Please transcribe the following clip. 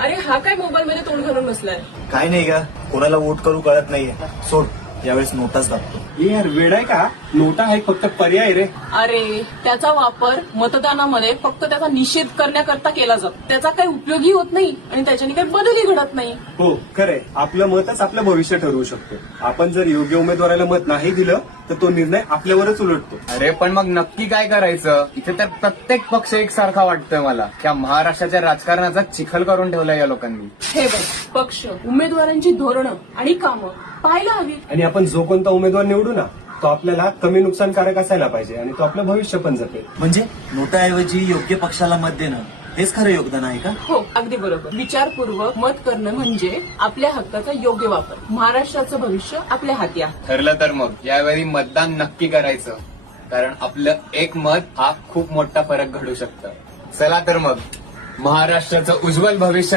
अरे हा काय मोबाईल मध्ये तोंड घालून बसलाय? काय नाही का, कोणाला वोट करू कळत नाहीये. सोड, यावेळेस नोटाच दाबतो. हे यार वेडाय का? नोटा हा एक फक्त पर्याय रे. अरे त्याचा वापर मतदानामध्ये फक्त त्याचा निषेध करण्याकरता केला जातो. त्याचा काही उपयोगही होत नाही आणि त्याच्याने काही बदलही घडत नाही. हो खरंय, आपलं मतच आपलं भविष्य ठरवू शकतो. आपण जर योग्य उमेदवाराला मत नाही दिलं तर तो निर्णय आपल्यावरच उलटतो. अरे पण मग नक्की काय करायचं? इथे तर प्रत्येक पक्ष एकसारखा वाटतोय मला. त्या महाराष्ट्राच्या राजकारणाचा चिखल करून ठेवलाय या लोकांनी. हे बघ, पक्ष उमेदवारांची धोरणं आणि कामं पाहायला हवी. आणि आपण जो कोणता उमेदवार निवडू ना तो आपल्याला कमी नुकसानकारक असायला पाहिजे आणि तो आपलं भविष्य पण जपेल. म्हणजे नोटाऐवजी योग्य पक्षाला मत देणं हेच खरं योगदान आहे का? हो, अगदी बरोबर. विचारपूर्वक मत करणं म्हणजे आपल्या हक्काचा योग्य वापर. महाराष्ट्राचं भविष्य आपल्या हाती आहे. ठरलं तर मग यावेळी मतदान नक्की करायचं, कारण आपलं एक मत हा खूप मोठा फरक घडू शकतं. चला तर मग महाराष्ट्राचं उज्ज्वल भविष्य